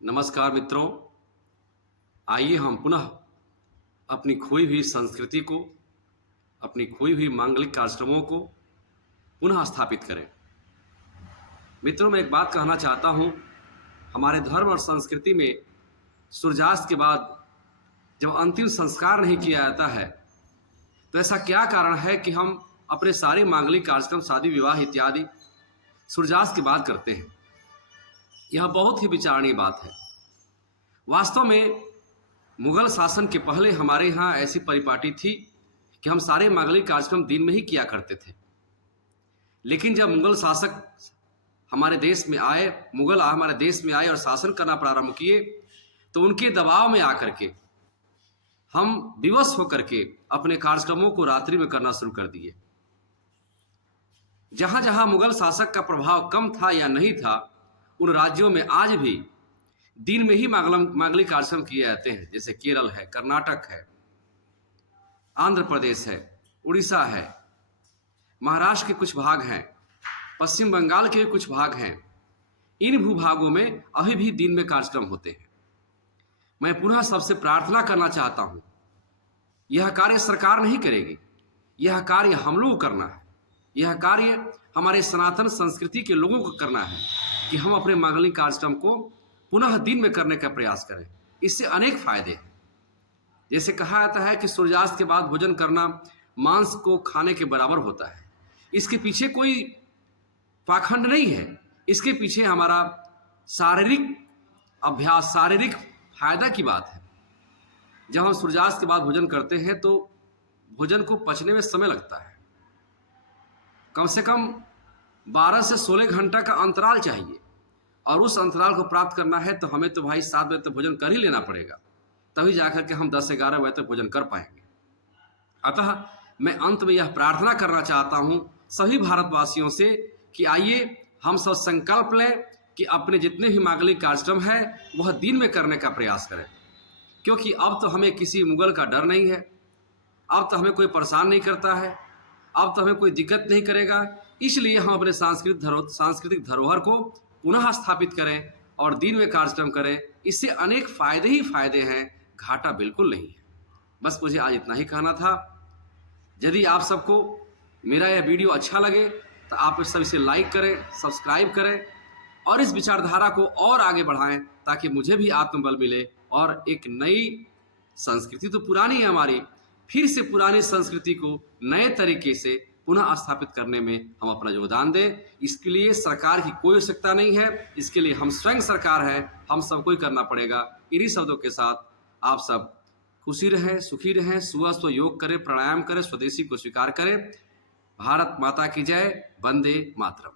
नमस्कार मित्रों। आइए हम पुनः अपनी खोई हुई संस्कृति को, अपनी खोई हुई मांगलिक कार्यक्रमों को पुनः स्थापित करें। मित्रों, मैं एक बात कहना चाहता हूँ। हमारे धर्म और संस्कृति में सूर्यास्त के बाद जब अंतिम संस्कार नहीं किया जाता है तो ऐसा क्या कारण है कि हम अपने सारे मांगलिक कार्यक्रम, शादी विवाह इत्यादि सूर्यास्त के बाद करते हैं। यह बहुत ही विचारणीय बात है। वास्तव में मुगल शासन के पहले हमारे यहाँ ऐसी परिपाटी थी कि हम सारे मांगलिक कार्यक्रम दिन में ही किया करते थे। लेकिन जब मुगल शासक हमारे देश में आए, मुगल हमारे देश में आए और शासन करना प्रारंभ किए, तो उनके दबाव में आकर के हम विवश होकर के अपने कार्यक्रमों को रात्रि में करना शुरू कर दिए। जहाँ जहाँ मुगल शासक का प्रभाव कम था या नहीं था, उन राज्यों में आज भी दिन में ही मांगलिक कार्यक्रम किए जाते हैं। जैसे केरल है, कर्नाटक है, आंध्र प्रदेश है, उड़ीसा है, महाराष्ट्र के कुछ भाग हैं, पश्चिम बंगाल के कुछ भाग हैं। इन भूभागों में अभी भी दिन में कार्यक्रम होते हैं। मैं पुनः सबसे प्रार्थना करना चाहता हूं, यह कार्य सरकार नहीं करेगी, यह कार्य हम लोगों को करना है। यह कार्य हमारे सनातन संस्कृति के लोगों को करना है कि हम अपने मांगलिक कार्यक्रम को पुनः दिन में करने का प्रयास करें। इससे अनेक फायदे हैं। जैसे कहा जाता है कि सूर्यास्त के बाद भोजन करना मांस को खाने के बराबर होता है। इसके पीछे कोई पाखंड नहीं है। इसके पीछे हमारा शारीरिक अभ्यास, शारीरिक फायदा की बात है। जब हम सूर्यास्त के बाद भोजन करते हैं तो भोजन को पचने में समय लगता है। कम से कम 12 से 16 घंटा का अंतराल चाहिए, और उस अंतराल को प्राप्त करना है तो हमें तो भाई 7 बजे तक भोजन कर ही लेना पड़ेगा, तभी जाकर के हम 10-11 बजे तक भोजन कर पाएंगे। अतः मैं अंत में यह प्रार्थना करना चाहता हूं सभी भारतवासियों से कि आइए हम सब संकल्प लें कि अपने जितने भी मांगलिक कार्यक्रम है वह दिन में करने का प्रयास करें। क्योंकि अब तो हमें किसी मुगल का डर नहीं है, अब तो हमें कोई परेशान नहीं करता है, अब तो हमें कोई दिक्कत नहीं करेगा। इसलिए हम अपने सांस्कृतिक धरोहर को पुनः स्थापित करें और दिन में कार्यक्रम करें। इससे अनेक फायदे ही फायदे हैं, घाटा बिल्कुल नहीं है। बस मुझे आज इतना ही कहना था। यदि आप सबको मेरा यह वीडियो अच्छा लगे तो आप सब इसे लाइक करें, सब्सक्राइब करें और इस विचारधारा को और आगे बढ़ाएं, ताकि मुझे भी आत्मबल मिले और एक नई संस्कृति तो पुरानी है हमारी, फिर से पुरानी संस्कृति को नए तरीके से पुनः स्थापित करने में हम अपना योगदान दें। इसके लिए सरकार की कोई आवश्यकता नहीं है, इसके लिए हम स्वयं सरकार है, हम सबको ही करना पड़ेगा। इन्हीं शब्दों के साथ आप सब खुशी रहें, सुखी रहें, सुबह सुबह योग करें, प्राणायाम करें, स्वदेशी को स्वीकार करें। भारत माता की जय। वंदे मातरम।